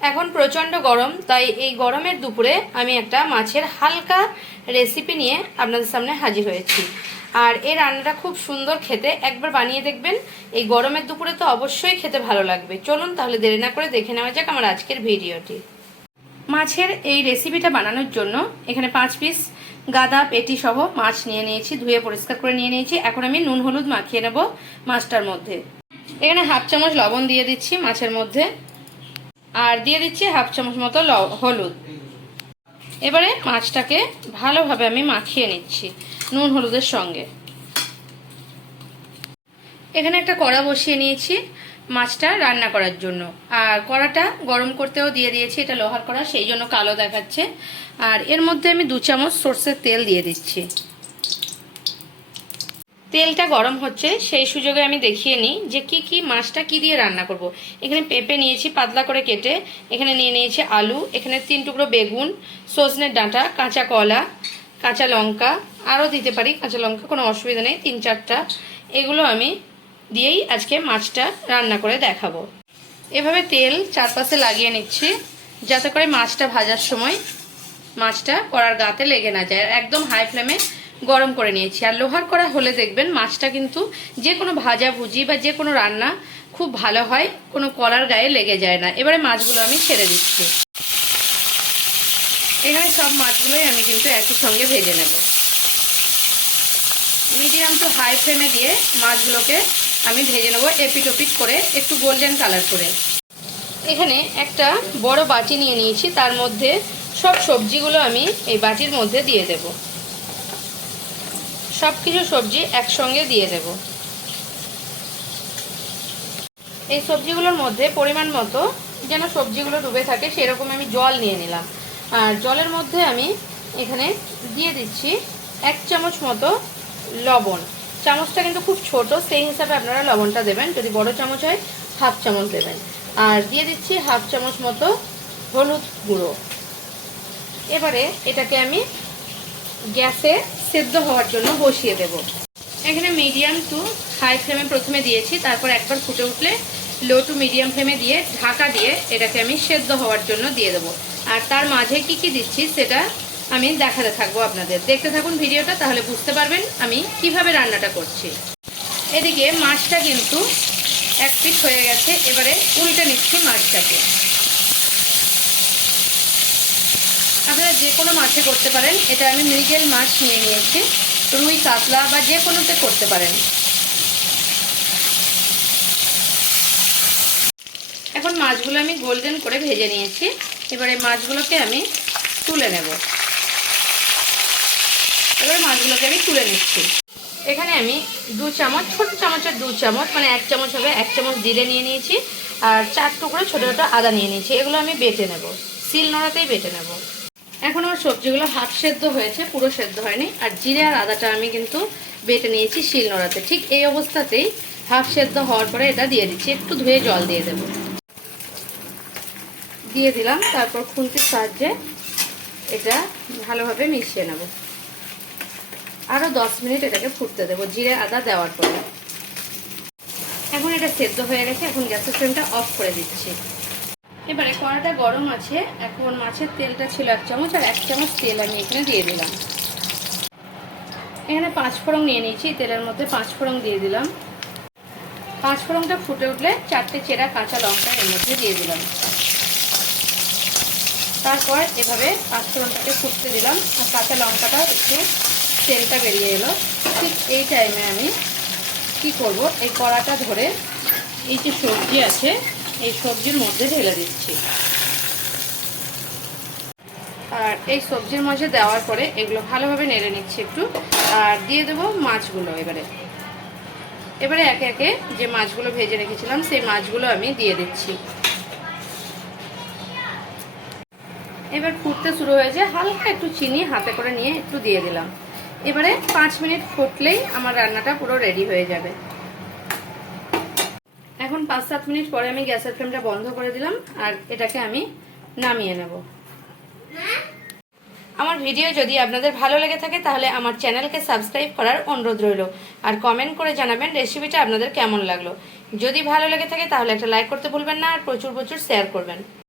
এখন প্রচণ্ড গরম, তাই এই গরমের দুপুরে আমি একটা মাছের হালকা রেসিপি নিয়ে আপনাদের সামনে হাজির হয়েছি। আর এই রান্নাটা খুব সুন্দর খেতে, একবার বানিয়ে দেখবেন। এই গরমের দুপুরে তো অবশ্যই খেতে ভালো লাগবে। চলুন তাহলে দেরি না করে দেখে নেওয়া যাক আমার আজকের ভিডিওটি। মাছের এই রেসিপিটা বানানোর জন্য এখানে পাঁচ পিস গাদা পেটি সহ মাছ নিয়ে নিয়েছি, ধুয়ে পরিষ্কার করে নিয়ে নিয়েছি। এখন আমি নুন, হলুদ মাখিয়ে নেব মাছটার মধ্যে। এখানে হাফ চামচ লবণ দিয়ে দিচ্ছি মাছের মধ্যে। আর দিয়ে দিচ্ছি হাফ চামচ মতো হলুদ। এবারে মাছটাকে ভালোভাবে আমি মাখিয়ে নিচ্ছি নুন হলুদের সঙ্গে। এখানে একটা কড়া বসিয়ে নিয়েছি মাছটা রান্না করার জন্য। আর কড়াটা গরম করতেও দিয়ে দিয়েছি, এটা লোহার কড়া, সেই জন্য কালো দেখাচ্ছে। আর এর মধ্যে আমি দু চামচ সর্ষের তেল দিয়ে দিচ্ছি। তেলটা গরম হচ্ছে, সেই সুযোগে আমি দেখিয়ে নিই যে কি কি মাছটা কি দিয়ে রান্না করব। এখানে পেঁপে নিয়েছি পাতলা করে কেটে, এখানে নিয়ে নিয়েছি আলু, এখানে তিন টুকরো বেগুন সজনের ডাঁটা, কাঁচা কলা, কাঁচা লঙ্কা, আরও দিতে পারি, কাঁচা লঙ্কা কোনো অসুবিধা নেই, তিন চারটা এগুলো আমি দিয়েই আজকে মাছটা রান্না করে দেখাবো এভাবে তেল চারপাশে লাগিয়ে নিচ্ছি, যাতে করে মাছটা ভাজার সময় মাছটা কড়ার গাতে লেগে না যায়, একদম হাই ফ্লেমে গরম করে নিয়েছি। আর লোহার কড়া হলে দেখবেন মাছটা কিন্তু যে কোনো ভাজা ভুজি বা যে কোনো রান্না খুব ভালো হয়, কোনো কলার গায়ে লেগে যায় না। এবারে মাছগুলো আমি ছেড়ে দিচ্ছি। এখানে সব মাছগুলোই আমি কিন্তু একই সঙ্গে ভেজে নেব। মিডিয়াম টু হাই ফ্লেমে দিয়ে মাছগুলোকে আমি ভেজে নেব এপিট ওপিট করে, একটু গোল্ডেন কালার করে। এখানে একটা বড় বাটি নিয়ে নিয়েছি, তার মধ্যে সব সবজিগুলো আমি এই বাটির মধ্যে দিয়ে দেব। সব কিছু সবজি একসঙ্গে দিয়ে দেব। এই সবজিগুলোর মধ্যে পরিমাণ মতো যেন সবজিগুলো ডুবে থাকে সেরকম আমি জল নিয়ে নিলাম। আর জলের মধ্যে আমি এখানে দিয়ে দিচ্ছি এক চামচ মতো লবণ। চামচটা কিন্তু খুব ছোট, সেই হিসাবে আপনারা লবণটা দেবেন। যদি বড় চামচ হয়, হাফ চামচ দেবেন। আর দিয়ে দিচ্ছি হাফ চামচ মতো হলুদ গুঁড়ো। এবারে এটাকে আমি গ্যাসে সেদ্ধ হওয়ার জন্য বসিয়ে দেব। এখানে মিডিয়াম টু হাই ফ্লেমে প্রথমে দিয়েছি, তারপর একবার ফুটে উঠলে লো টু মিডিয়াম ফ্লেমে দিয়ে ঢাকা দিয়ে এটাকে আমি সেদ্ধ হওয়ার জন্য দিয়ে দেবো। আর তার মাঝে কি কি দিচ্ছি সেটা আমি দেখাতে থাকব আপনাদের। দেখতে থাকুন ভিডিওটা, তাহলে বুঝতে পারবেন আমি কীভাবে রান্নাটা করছি। এদিকে মাছটা কিন্তু এক পিট হয়ে গেছে, এবারে উল্টে নিচ্ছি মাছটাকে। আপনারা যে কোনো মাছে করতে পারেন। এটা আমি মৃগেল মাছ নিয়ে নিয়েছি। রুই, কাতলা বা যে কোনোতে করতে পারেন। এখন মাছগুলো আমি গোল্ডেন করে ভেজে নিয়েছি। এবারে মাছগুলোকে আমি তুলে নেব। এবার মাছগুলোকে আমি তুলে নিচ্ছি। এখানে আমি দু চামচ, ছোট চামচের দু চামচ মানে এক চামচ হবে, এক চামচ জিরে নিয়ে নিয়েছি। আর চার টুকরো ছোটো ছোটো আদা নিয়ে নিয়েছি। এগুলো আমি বেটে নেব। সিল নোড়াতেই বেটে নেব। এখন আমার সবজিগুলো হাফ সেদ্ধ হয়েছে, পুরো সেদ্ধ হয়নি। আর জিরে আর আদাটা আমি কিন্তু বেটে নিয়েছি শিল নোড়াতে। ঠিক এই অবস্থাতেই হাফ সেদ্ধ হওয়ার পরে এটা দিয়ে দিচ্ছি। একটু ধুয়ে জল দিয়ে দেব। দিয়ে দিলাম, তারপর খুন্তির সাহায্যে এটা ভালোভাবে মিশিয়ে নেব। আরও দশ মিনিট এটাকে ফুটতে দেবো জিরে, আদা দেওয়ার পরে। এখন এটা সেদ্ধ হয়ে গেছে, এখন গ্যাসের ফ্লেমটা অফ করে দিচ্ছি। এবারে কড়াটা গরম আছে, এখন মাছের তেলটা ছিল এক চামচ আর এক চামচ তেল আমি এখানে দিয়ে দিলাম। এখানে পাঁচ ফোড়ন নিয়ে নিয়েছি, তেলের মধ্যে পাঁচ ফোড়ন দিয়ে দিলাম। পাঁচ ফোড়নটা ফুটে উঠলে চারটে চেরা কাঁচা লঙ্কা এর মধ্যে দিয়ে দিলাম। তারপর এভাবে পাঁচ ফোড়নটাকে ফুটতে দিলাম আর কাঁচা লঙ্কাটা একটু তেলটা বেরিয়ে এলো। ঠিক এই টাইমে আমি কি করব? এই কড়াটা ধরে এই যে সবজি আছে এই সবজির মধ্যে ঢেলে দিচ্ছি। আর এই সবজির মাঝে দেওয়ার পরে এগুলো ভালোভাবে নেড়ে নিচ্ছি একটু। আর দিয়ে দেবো মাছগুলো এবারে। এবারে একে একে যে মাছগুলো ভেজে রেখেছিলাম, সেই মাছগুলো আমি দিয়ে দিচ্ছি। এবার ফুটতে শুরু হয়েছে হালকা একটু চিনি হাতে করে নিয়ে একটু দিয়ে দিলাম। এবারে পাঁচ মিনিট ফুটলেই আমার রান্নাটা পুরো রেডি হয়ে যাবে। এখন পাঁচ, সাত মিনিট পরে আমি গ্যাসের ফ্লেমটা বন্ধ করে দিলাম আর এটাকে আমি নামিয়ে নেব। আমার ভিডিও যদি আপনাদের ভালো লেগে থাকে তাহলে আমার চ্যানেলকে সাবস্ক্রাইব করার অনুরোধ রইল আর কমেন্ট করে জানাবেন রেসিপিটা আপনাদের কেমন লাগল। যদি ভালো লেগে থাকে তাহলে একটা লাইক করতে ভুলবেন না আর প্রচুর প্রচুর শেয়ার করবেন।